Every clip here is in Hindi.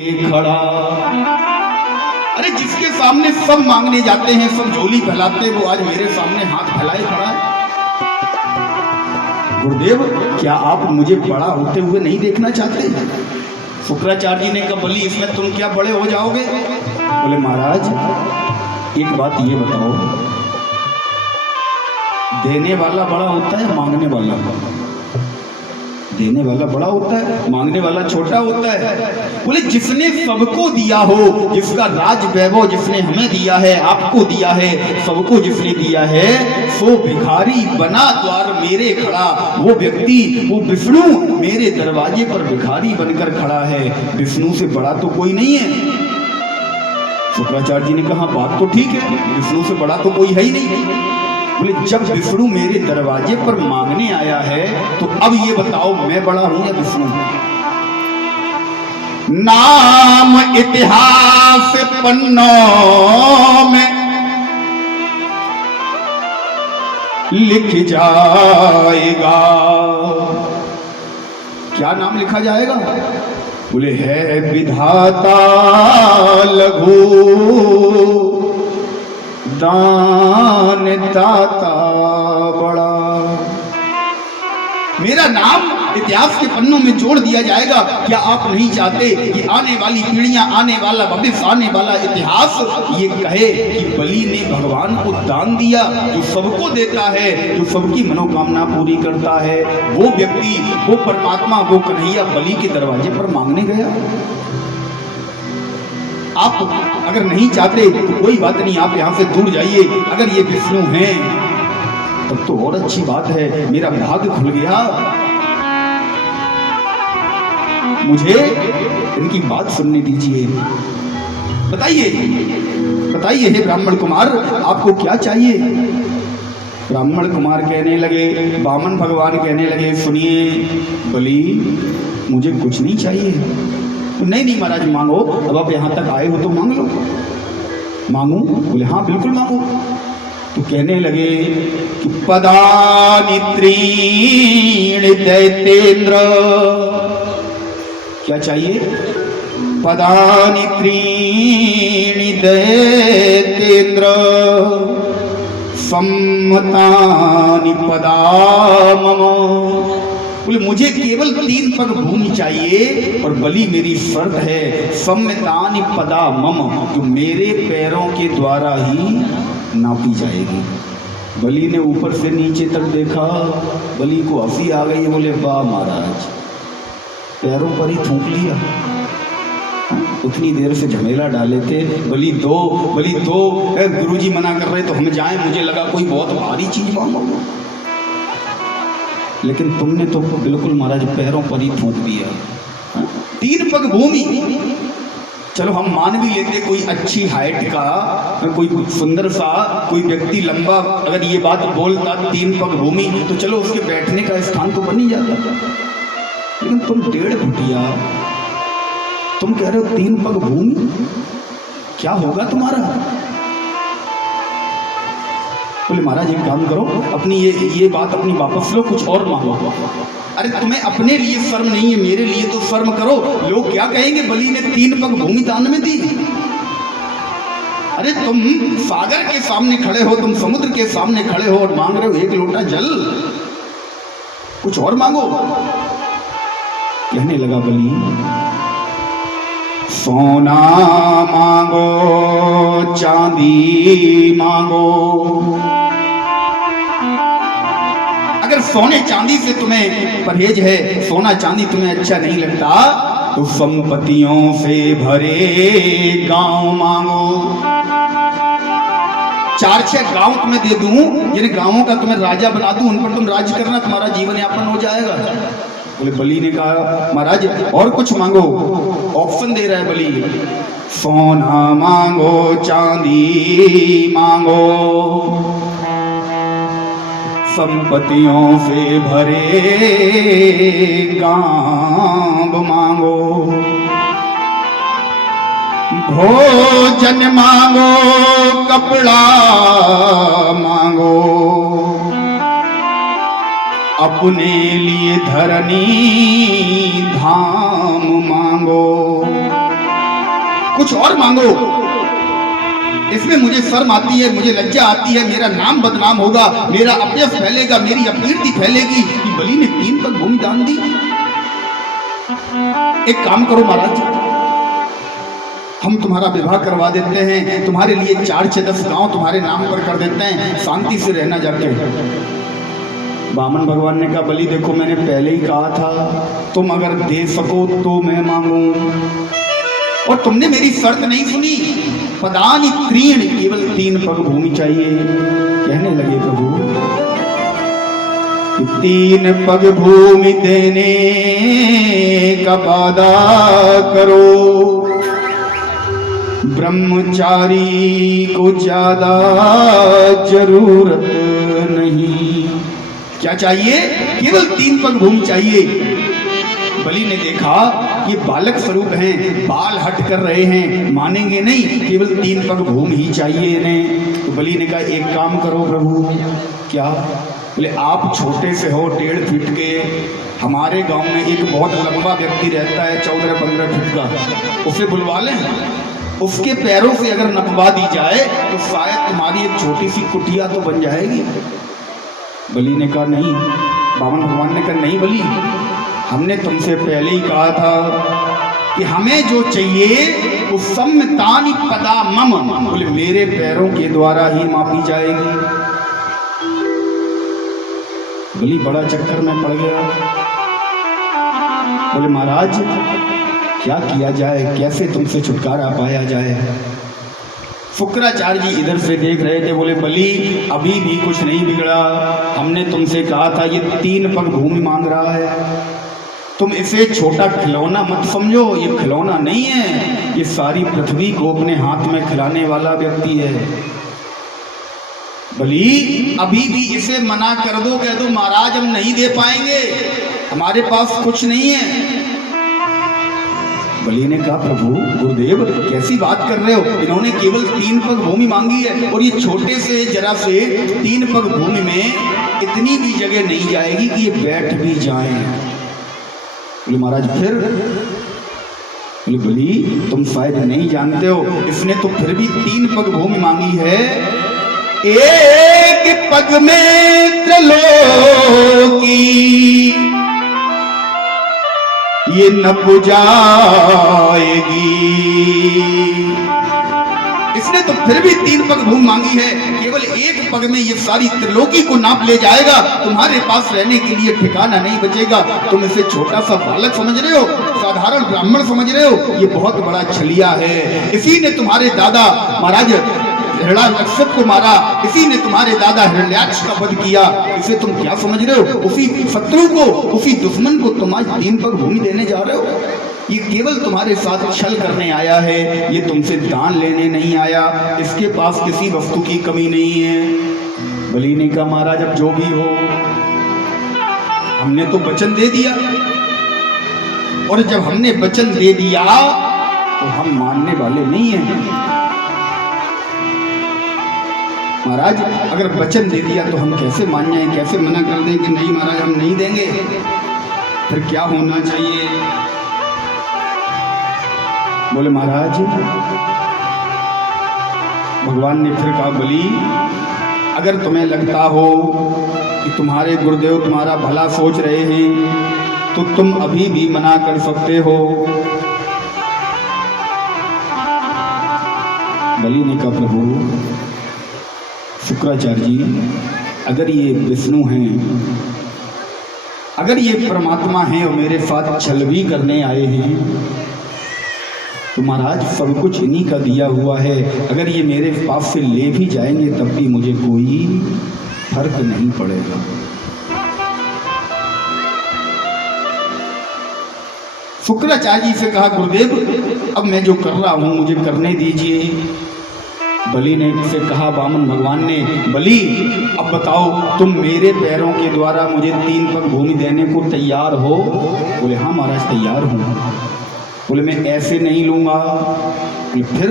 खड़ा। अरे जिसके सामने सब मांगने जाते हैं, सब झोली फैलाते हैं, वो आज मेरे सामने हाथ फैलाए खड़ा है। गुरुदेव, क्या आप मुझे बड़ा होते हुए नहीं देखना चाहते? शुक्राचार्य जी ने कहा, बली इसमें तुम क्या बड़े हो जाओगे? बोले महाराज एक बात ये बताओ, देने वाला बड़ा होता है मांगने वाला? देने वाला बड़ा होता है, मांगने वाला छोटा होता है। बोले जिसने सबको दिया हो, जिसका राज वैभव जिसने हमें दिया है, आपको दिया है, सबको जिसने दिया है, सो भिखारी बना द्वार मेरे खड़ा। वो व्यक्ति, वो विष्णु मेरे दरवाजे पर भिखारी बनकर खड़ा है। विष्णु से बड़ा तो कोई नहीं है। शुक्राचार्य जी ने कहा बात तो ठीक है, विष्णु से बड़ा तो कोई है ही नहीं। बोले जब विष्णु मेरे दरवाजे पर मांगने आया है, तो अब ये बताओ मैं बड़ा हूं या विष्णु? नाम इतिहास पन्नों में लिख जाएगा। क्या नाम लिखा जाएगा? बोले है विधाता लघु, दान दाता बड़ा। मेरा नाम इतिहास के पन्नों में जोड़ दिया जाएगा। क्या आप नहीं चाहते कि आने वाली पीढ़ियां, आने वाला भविष्य, आने वाला इतिहास ये कहे कि बलि ने भगवान को दान दिया? जो सबको देता है, जो सबकी मनोकामना पूरी करता है, वो व्यक्ति, वो परमात्मा, वो कन्हैया बलि के दरवाजे पर मांगने गया। आप अगर नहीं चाहते तो कोई बात नहीं, आप यहां से दूर जाइए। अगर ये विष्णु हैं तब तो और अच्छी बात है, मेरा भाग्य खुल गया। मुझे इनकी बात सुनने दीजिए। बताइए बताइए हे ब्राह्मण कुमार, आपको क्या चाहिए? ब्राह्मण कुमार कहने लगे, वामन भगवान कहने लगे, सुनिए बलि मुझे कुछ नहीं चाहिए। तो नहीं महाराज मांगो, अब आप यहां तक आए हो तो मांग लो। मांगू? बोले हाँ बिल्कुल मांगो। तो कहने लगे कि पदानि त्रीणि दैतेन्द्र। क्या चाहिए? पदानि त्रीणि दैतेन्द्र, सम्मतानि पदा मम। बोले मुझे केवल 3 पग भूमि चाहिए और बलि मेरी शर्त है, सम्मतानि पदा मम, जो मेरे पैरों के द्वारा ही नापी जाएगी। बलि ने ऊपर से नीचे तक देखा, बलि को हंसी आ गई। बोले वाह महाराज, पैरों पर ही थूक लिया। उतनी देर से झमेला डाले थे, बलि दो बलि दो। गुरुजी मना कर रहे तो हम जाएं, मुझे लगा कोई बहुत भारी चीज मांगो, लेकिन तुमने तो बिल्कुल महाराज पैरों पर ही थूक दिया। 3 पग भूमि, चलो हम मान भी लेते कोई अच्छी हाइट का, कोई सुंदर सा कोई व्यक्ति लंबा अगर ये बात बोलता 3 पग भूमि, तो चलो उसके बैठने का स्थान तो बन ही जाता। लेकिन तुम 1.5 फुटिया, तुम कह रहे हो 3 पग भूमि, क्या होगा तुम्हारा? बोले महाराज एक काम करो, अपनी ये बात अपनी वापस लो, कुछ और मांगो। अरे तुम्हें अपने लिए शर्म नहीं है, मेरे लिए तो शर्म करो। लोग क्या कहेंगे, बलि ने 3 पग भूमि दान में दी। अरे तुम सागर के सामने खड़े हो, तुम समुद्र के सामने खड़े हो और मांग रहे हो 1 लोटा जल, कुछ और मांगो। कहने लगा बलि, सोना मांगो, चांदी मांगो। अगर सोने चांदी से तुम्हें परहेज है, सोना चांदी तुम्हें अच्छा नहीं लगता, तो संपत्तियों से भरे गांव मांगो। 4-6 गांव तुम्हें दे दूं, जिन गांवों का तुम्हें राजा बना दूं, उन पर तुम राज करना, तुम्हारा जीवन यापन हो जाएगा। बोले बलि ने कहा महाराज और कुछ मांगो। ऑप्शन दे रहा है बलि, सोना मांगो, चांदी मांगो, संपत्तियों से भरे गांव मांगो, भोजन मांगो, कपड़ा मांगो, अपने लिए धरनी धाम मांगो। कुछ और मांगो। इसमें मुझे शर्म आती है, मुझे लज्जा आती है, मेरा नाम बदनाम होगा, मेरा अपयश फैलेगा, मेरी अपकीर्ति फैलेगी कि बलि ने 3 पग भूमि दान दी। एक काम करो महाराज, हम तुम्हारा विवाह करवा देते हैं, तुम्हारे लिए 4 से 10 गांव तुम्हारे नाम पर कर देते हैं, शांति से रहना जाके। बामन भगवान ने कहा बलि देखो मैंने पहले ही कहा था, तुम अगर दे सको तो मैं मांगू, और तुमने मेरी शर्त नहीं सुनी। पदानि त्रीण, केवल 3 पग भूमि चाहिए। कहने लगे प्रभु 3 पग भूमि देने का वादा करो, ब्रह्मचारी को ज्यादा जरूरत नहीं। क्या चाहिए? केवल 3 पग भूमि चाहिए। बलि ने देखा कि बालक स्वरूप हैं, बाल हट कर रहे हैं, मानेंगे नहीं, केवल 3 पग भूमि ही चाहिए इन्हें। तो बलि ने कहा एक काम करो प्रभु। क्या? बोले आप छोटे से हो 1.5 फीट के, हमारे गांव में एक बहुत लंबा व्यक्ति रहता है 14-15 फीट का, उसे बुलवा लें, उसके पैरों से अगर नपवा दी जाए तो शायद तुम्हारी एक छोटी सी कुटिया तो बन जाएगी। बलि ने कहा नहीं। बामन भगवान ने कहा नहीं बलि, हमने तुमसे पहले ही कहा था कि हमें जो चाहिए वो सम्मतानि पदा मम, बोले मेरे पैरों के द्वारा ही मापी जाएगी। बलि बड़ा चक्कर में पड़ गया। बोले महाराज क्या किया जाए, कैसे तुमसे छुटकारा पाया जाए? शुक्राचार्य जी इधर से देख रहे थे, बोले बलि अभी भी कुछ नहीं बिगड़ा, हमने तुमसे कहा था ये 3 पग भूमि मांग रहा है, तुम इसे छोटा खिलौना मत समझो, ये खिलौना नहीं है, ये सारी पृथ्वी को अपने हाथ में खिलाने वाला व्यक्ति है। बलि अभी भी इसे मना कर दो, कह दो महाराज हम नहीं दे पाएंगे, हमारे पास कुछ नहीं है। बलि ने कहा प्रभु गुरुदेव कैसी बात कर रहे हो, इन्होंने केवल 3 पग भूमि मांगी है, और ये छोटे से जरा से 3 पग भूमि में इतनी भी जगह नहीं जाएगी कि ये बैठ भी जाएं। बोले महाराज फिर? बोले बलि तुम शायद नहीं जानते हो, इसने तो फिर भी 3 पग भूमि मांगी है, एक पग में त्रिलोकी ये नप जाएगी। इसने तो फिर भी 3 पग भूमि मांगी है, केवल 1 पग में ये सारी त्रिलोकी को नाप ले जाएगा, तुम्हारे पास रहने के लिए ठिकाना नहीं बचेगा। तुम इसे छोटा सा बालक समझ रहे हो, साधारण ब्राह्मण समझ रहे हो, ये बहुत बड़ा छलिया है। इसी ने तुम्हारे दादा महाराज हिरण्याकश्यप को मारा, इसी ने तुम्हारे दादा हिरण्याक्ष का वध किया, इसे तुम क्या समझ रहे हो? उसी शत्रु को, उसी दुश्मन को तुम आज 3 पग भूमि देने जा रहे हो। ये केवल तुम्हारे साथ छल करने आया है, ये तुमसे दान लेने नहीं आया, इसके पास किसी वस्तु की कमी नहीं है। बलि ने कहा महाराज अब जो भी हो, हमने तो वचन दे दिया, और जब हमने वचन दे दिया तो हम मानने वाले नहीं हैं। महाराज अगर वचन दे दिया तो हम कैसे मान जाएं, कैसे मना कर दें कि नहीं महाराज हम नहीं देंगे? फिर क्या होना चाहिए? बोले महाराज भगवान ने फिर कहा बलि अगर तुम्हें लगता हो कि तुम्हारे गुरुदेव तुम्हारा भला सोच रहे हैं तो तुम अभी भी मना कर सकते हो। बलि ने कहा प्रभु शुक्राचार्य जी अगर ये विष्णु हैं, अगर ये परमात्मा हैं और मेरे साथ छल भी करने आए हैं तो महाराज सब कुछ इन्हीं का दिया हुआ है, अगर ये मेरे पास से ले भी जाएंगे तब भी मुझे कोई फर्क नहीं पड़ेगा। शुक्राचार्य जी से कहा गुरुदेव अब मैं जो कर रहा हूं मुझे करने दीजिए। बलि ने से कहा बामन भगवान ने बलि अब बताओ तुम मेरे पैरों के द्वारा मुझे 3 पग भूमि देने को तैयार हो? बोले हाँ महाराज तैयार हूं। बोले मैं ऐसे नहीं लूंगा। बोले फिर?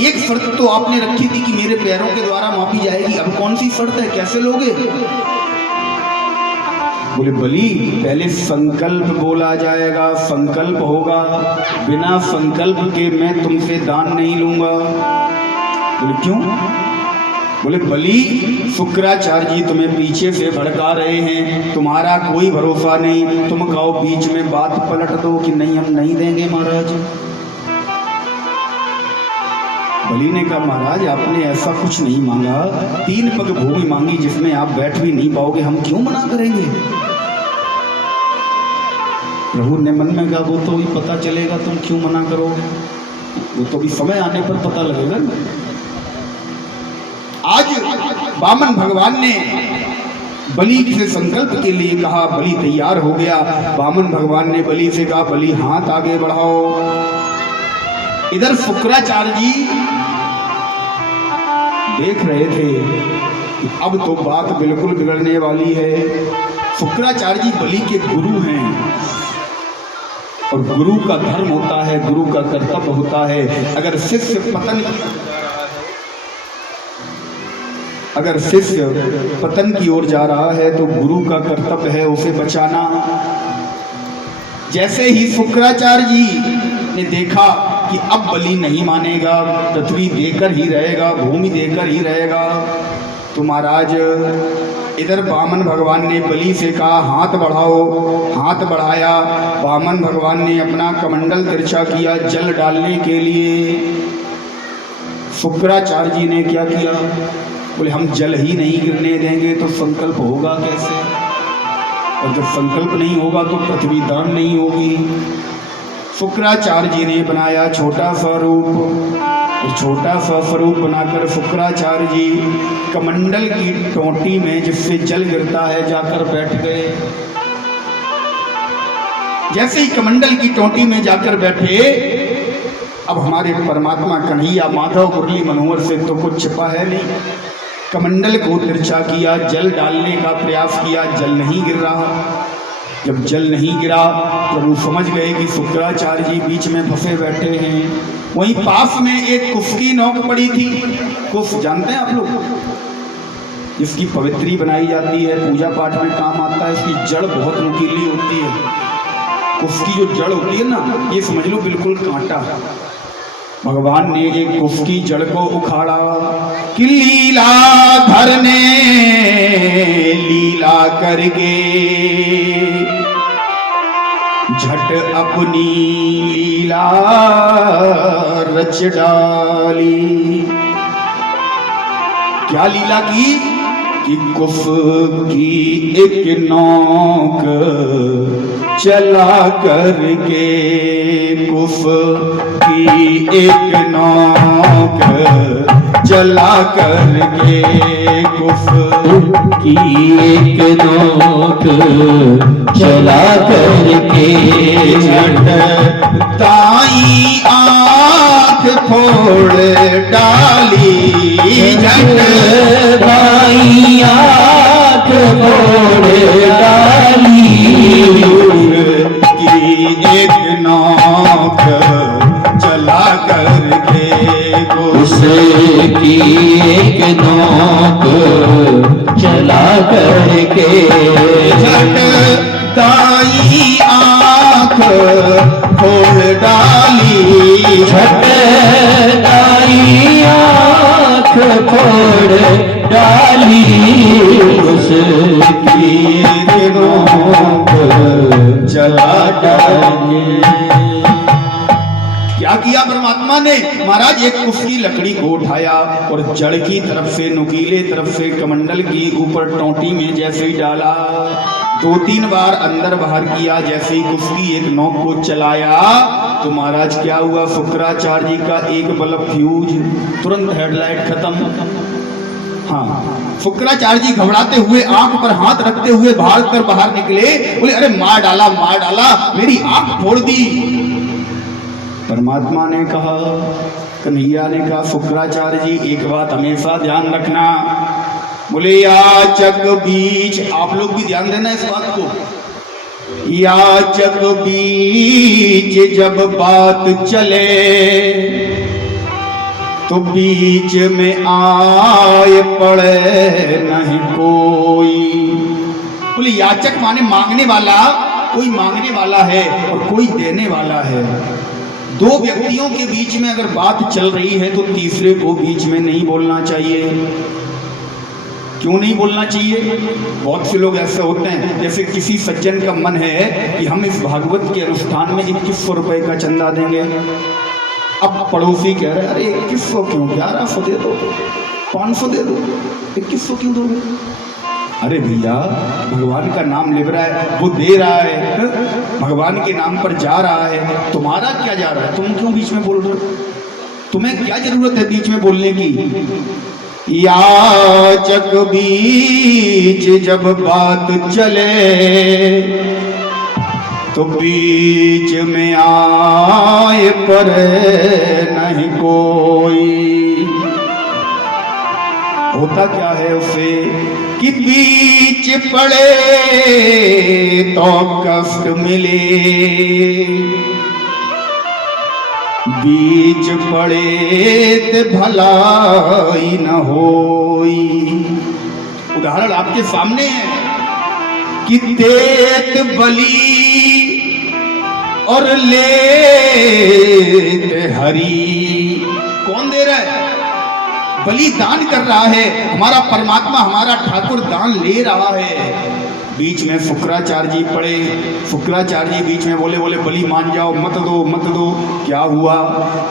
एक शर्त तो आपने रखी थी कि मेरे पैरों के द्वारा मापी जाएगी, अब कौन सी शर्त है, कैसे लोगे? बोले बलि पहले संकल्प बोला जाएगा, संकल्प होगा, बिना संकल्प के मैं तुमसे दान नहीं लूंगा। बोले क्यों? बोले बलि शुक्राचार्य जी तुम्हें पीछे से भड़का रहे हैं, तुम्हारा कोई भरोसा नहीं, तुम कहो बीच में बात पलट दो कि नहीं हम नहीं देंगे महाराज। बलि ने कहा महाराज आपने ऐसा कुछ नहीं मांगा, 3 पग भूमि मांगी जिसमें आप बैठ भी नहीं पाओगे, हम क्यों मना करेंगे। प्रभु ने मन में कहा वो तो भी पता चलेगा तुम क्यों मना करोगे, वो तो भी समय आने पर पता लगेगा। आज वामन भगवान ने बलि से संकल्प के लिए कहा, बलि तैयार हो गया। वामन भगवान ने बलि से कहा बलि हाथ आगे बढ़ाओ। इधर शुक्राचार्य जी देख रहे थे कि अब तो बात बिल्कुल बिगड़ने वाली है। शुक्राचार्य जी बलि के गुरु हैं और गुरु का धर्म होता है, गुरु का कर्तव्य होता है, अगर शिष्य पतन की ओर जा रहा है तो गुरु का कर्तव्य है उसे बचाना। जैसे ही शुक्राचार्य जी ने देखा कि अब बलि नहीं मानेगा, पृथ्वी देकर ही रहेगा, भूमि देकर ही रहेगा, तो महाराज इधर वामन भगवान ने बलि से कहा हाथ बढ़ाओ। हाथ बढ़ाया, वामन भगवान ने अपना कमंडल तिरछा किया जल डालने के लिए। शुक्राचार्य जी ने क्या किया, बोले हम जल ही नहीं गिरने देंगे तो संकल्प होगा कैसे, और जब संकल्प नहीं होगा तो पृथ्वी दान नहीं होगी। शुक्राचार्य जी ने बनाया छोटा सा रूप, और छोटा सा स्वरूप बनाकर शुक्राचार्य जी कमंडल की टोंटी में जिससे जल गिरता है जाकर बैठ गए। जैसे ही कमंडल की टोंटी में जाकर बैठे, अब हमारे परमात्मा कन्हैया माधव मुरली मनोहर से तो कुछ छिपा है नहीं। कमंडल को तिरछा किया, जल डालने का प्रयास किया, जल नहीं गिर रहा। जब जल नहीं गिरा प्रभु समझ गए कि शुक्राचार्य जी बीच में फंसे बैठे हैं। वहीं पास में एक कुश की नोक पड़ी थी। कुश जानते हैं आप लोग, जिसकी पवित्री बनाई जाती है, पूजा पाठ में काम आता है। उसकी जड़ बहुत नुकीली होती है। कुश की जो जड़ होती है ना, ये समझ लो बिल्कुल कांटा। भगवान ने एक कुश की जड़ को उखाड़ा कि लीलाधर ने लीला करके झट अपनी लीला रच डाली। क्या लीला की कि कुश की एक नोक चला करके, कुश की एक नोक चला करके, कुश की एक नोक चला करके, झट ताई आँख फोड़ डाली। झट ताई आँख फोड़ डाली। की एक नोक चला करके, उसकी एक नोक चला करके, झट दाई आँख फोड़ डाली। झट दाई आँख फोड़ डाली। उसकी एक नोक चला करके। क्या किया परमात्मा ने, महाराज एक कुश की लकड़ी को उठाया और जड़ की तरफ से, नुकीले तरफ से कमंडल की ऊपर टोंटी में जैसे ही डाला, 2-3 बार अंदर बाहर किया। जैसे ही कुश की एक नोक को चलाया तो महाराज क्या हुआ, शुक्राचार्य जी का एक बल्ब फ्यूज, तुरंत हेडलाइट खत्म। हाँ, शुक्राचार्य जी घबराते हुए आंख पर हाथ रखते हुए भाग कर बाहर निकले। बोले अरे मार डाला, मेरी आंख फोड़ दी। परमात्मा ने कहा, कन्हैया ने कहा शुक्राचार्य जी एक बात हमेशा ध्यान रखना। बोले याचक बीच, आप लोग भी ध्यान देना इस बात को, याचक बीच जब बात चले तो बीच में आए पड़े नहीं कोई। बोले याचक माने मांगने वाला, कोई मांगने वाला है और कोई देने वाला है। दो व्यक्तियों के बीच में अगर बात चल रही है तो तीसरे को बीच में नहीं बोलना चाहिए। क्यों नहीं बोलना चाहिए? बहुत से लोग ऐसे होते हैं, जैसे किसी सज्जन का मन है कि हम इस भागवत के अनुष्ठान में 2100 रुपए का चंदा देंगे। अब पड़ोसी कह रहे हैं अरे 2100 क्यों, 1100 दे दो, 500 दे दो, 2100 क्यों दोगे? अरे भैया भगवान का नाम ले रहा है, वो दे रहा है, भगवान के नाम पर जा रहा है, तुम्हारा क्या जा रहा है? तुम क्यों बीच में बोल रहे हो? तुम्हें क्या जरूरत है बीच में बोलने की? याचक बीच जब बात चले तो बीच में आए पर नहीं कोई। होता क्या है उससे कि बीच पड़े तो कष्ट मिले, बीच पड़े ते भलाई न होई। उदाहरण आपके सामने है कि देत बलि और लेत हरि। कौन दे रहा है? बलि दान कर रहा है, हमारा परमात्मा हमारा ठाकुर दान ले रहा है। बीच में शुक्राचार्य जी पड़े, शुक्राचार्य जी बीच में बोले बलि मान जाओ, मत दो मत दो। क्या हुआ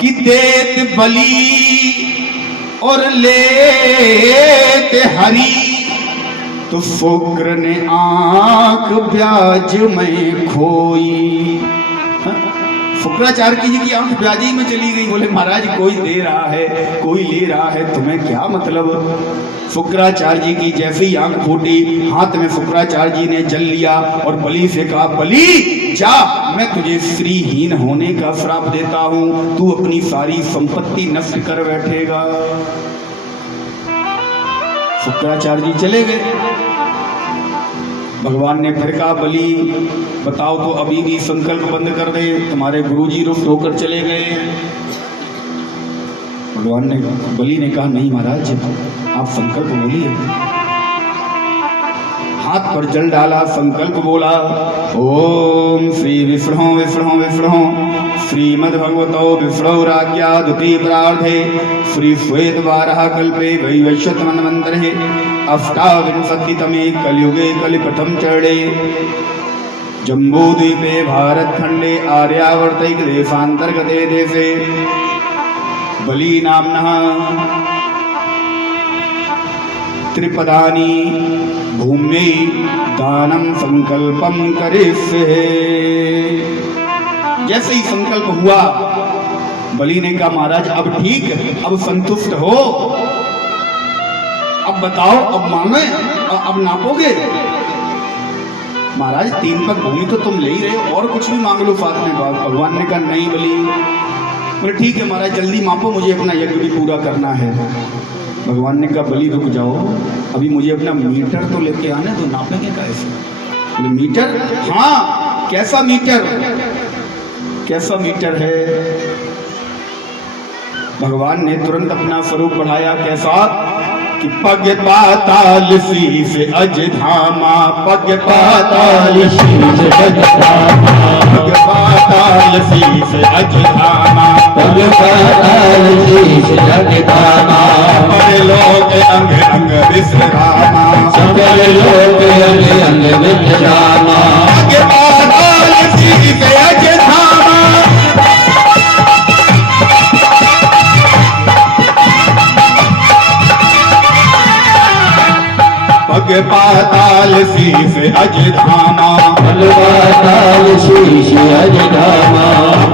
कि देत बलि और लेत हरि, तो शुक्र ने आंख ब्याज में खोई। शुक्राचार्य जी की आंख ब्याजी में चली गई। बोले महाराज कोई दे रहा है कोई ले रहा है, तुम्हें क्या मतलब? शुक्राचार्य जी की जैसे ही आंख फूटी, हाथ में शुक्राचार्य जी ने जल लिया और बलि से कहा बलि जा, मैं तुझे श्रीहीन होने का श्राप देता हूं, तू अपनी सारी संपत्ति नष्ट कर बैठेगा। शुक्राचार्य जी चले गए। भगवान ने फिर कहा बलि बताओ तो अभी भी संकल्प बंद कर दे, तुम्हारे गुरुजी रुष्ट होकर चले गए। भगवान ने, बलि ने कहा नहीं महाराज आप संकल्प बोलिए। हाथ पर जल डाला, संकल्प बोला ओम श्री विष्णु विष्णु विष्णु श्रीमद्भगवतो विष्णु राज्ञा द्वितीय प्रार्धे श्री श्वेत वाराह कल्पे वैवस्वत मन्वन्तरे अष्टाविंशतितमे कलियुगे कलिप्रथम चरणे जम्बूद्वीपे भारतखंडे आर्यावर्तैक देशान्तर्गते देशे बलि नाम्नः त्रिपदानि भूम्यै दानं संकल्पं करिष्ये। जैसे ही संकल्प हुआ, बलि ने कहा महाराज अब ठीक, अब संतुष्ट हो, अब बताओ, अब मांगे, अब नापोगे? महाराज 3 पग भूमि तो तुम ले ही रहे हो, और कुछ भी मांग लो साथ में। भगवान ने कहा नहीं बलि। बोले ठीक है महाराज जल्दी मापो, मुझे अपना यज्ञ भी पूरा करना है। भगवान ने कहा बलि रुक जाओ, अभी मुझे अपना मीटर तो लेके आने तो नापेंगे कैसे? बोले मीटर? हाँ कैसा मीटर? कैसा मीटर है? भगवान ने तुरंत अपना स्वरूप बढ़ाया। कैसा कि पग पाताल शीश अज धामा, पग पाताल शीश अज धामा, पग पाताल शीश अज धामा, पग पाताल शीश अज धामा, बड़े लोग अंग अंग विश्रामा, सकल लोक अंग अंग विश्रामा, पग पाताल शीश अज धामा, पग पाताल शीश अज धामा, पग पाताल शीश अज धामा,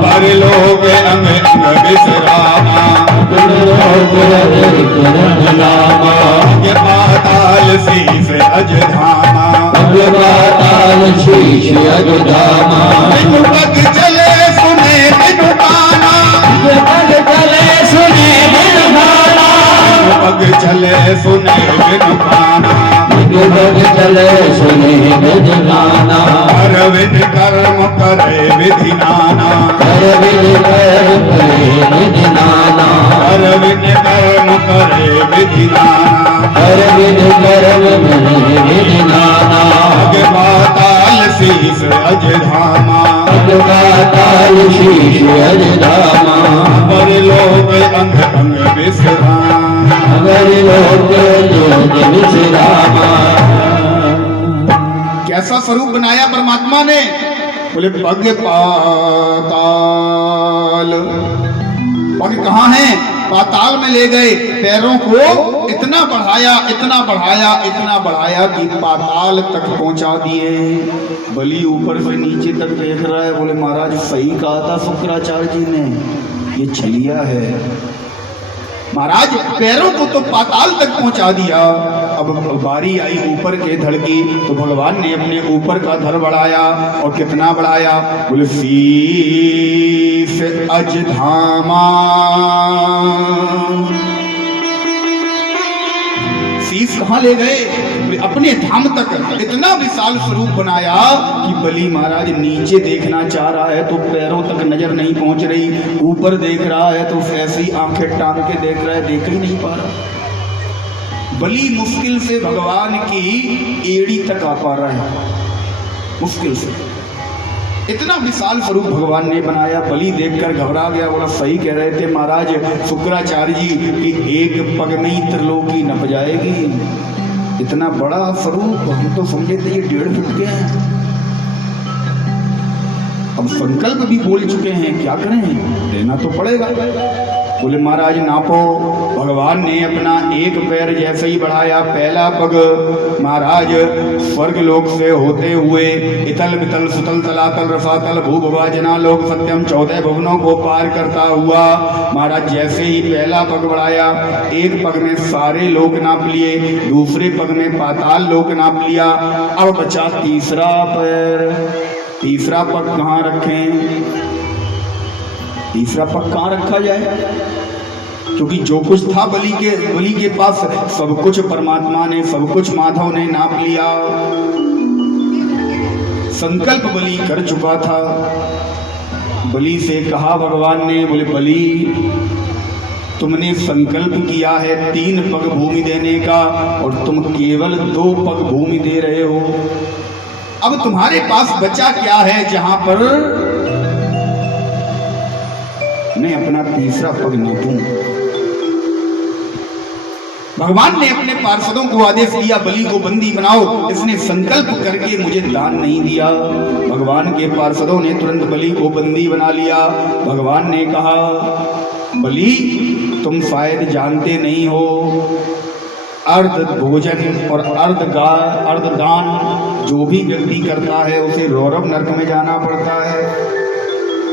पर लोग अंग अंग विश्रामा, सकल लोक अंग अंग नामा, पग पाताल शीश अज धामा, पग पाताल शीश अज धामा, बिनु पग चले सुने बिनु गाना, पग चले सुने बिनु गाना, पग चले सुने बिनु गाना, पग चले सुने बिनु गाना, अरविंद कर्म करे विधि नाना, अरविंद कर्म करे विधि नाना, अरविंद कर्म करे विधि नाना, अरविंद कर्म करे विधि नाना, पग शीश अजधामा अगर लोग अंग अंग विश्राम अगर लोक लोक विश्रामा। कैसा स्वरूप बनाया परमात्मा ने? बोले पग पाताल। पग कहाँ है? पाताल में ले गए, पैरों को इतना बढ़ाया इतना बढ़ाया इतना बढ़ाया कि पाताल तक पहुंचा दिए। बलि ऊपर से नीचे तक देख रहा है। बोले महाराज सही कहा था शुक्राचार्य जी ने, ये छलिया है। महाराज पैरों को तो पाताल तक पहुंचा दिया। अब बारी आई ऊपर के धड़ की, तो भगवान ने अपने ऊपर का धड़ बढ़ाया। और कितना बढ़ाया? बोले शीश अजधामा। शीश कहाँ ले गए? अपने धाम तक इतना विशाल स्वरूप बनाया कि बलि महाराज नीचे देखना चाह रहा है तो पैरों तक नजर नहीं पहुंच रही, ऊपर देख रहा है तो ऐसी आंखें टांग के देख रहा है, देख ही नहीं पा रहा। बलि मुश्किल से भगवान की एड़ी तक आ पा रहा है, मुश्किल से। इतना विशाल स्वरूप भगवान ने बनाया। बलि देखकर घबरा गया। बोला सही कह रहे थे महाराज शुक्राचार्य जी कि एक पग में ही त्रिलोकी नप जाएगी। इतना बड़ा स्वरूप, हम तो समझे थे ये 1.5 फुट के हैं। अब संकल्प भी बोल चुके हैं, क्या करें, देना तो पड़ेगा। बोले महाराज नापो। भगवान ने अपना एक पैर जैसे ही बढ़ाया, पहला पग महाराज स्वर्ग लोक से होते हुए इतल बितल सुतल तलातल रसातल भूभुवा जनालोक सत्यम 14 भुवनों को पार करता हुआ महाराज जैसे ही पहला पग बढ़ाया, एक पग में सारे लोक नाप लिए, दूसरे पग में पाताल लोक नाप लिया। अब बचा तीसरा पैर। तीसरा पग कहाँ रखें? तीसरा पग कहाँ रखा जाए? क्योंकि जो कुछ था बलि के पास सब कुछ परमात्मा ने, सब कुछ माधव ने नाप लिया। संकल्प बलि कर चुका था। बलि से कहा भगवान ने, बोले बलि तुमने संकल्प किया है 3 पग भूमि देने का और तुम केवल 2 पग भूमि दे रहे हो। अब तुम्हारे पास बचा क्या है जहां पर मैं अपना तीसरा पग नापूं? भगवान ने अपने पार्षदों को आदेश दिया बलि को बंदी बनाओ। इसने संकल्प करके मुझे दान नहीं दिया। भगवान के पार्षदों ने तुरंत बलि को बंदी बना लिया। भगवान ने कहा बलि तुम शायद जानते नहीं हो, अर्ध भोजन और अर्ध दान जो भी व्यक्ति करता है उसे रौरव नरक में जाना पड़ता है।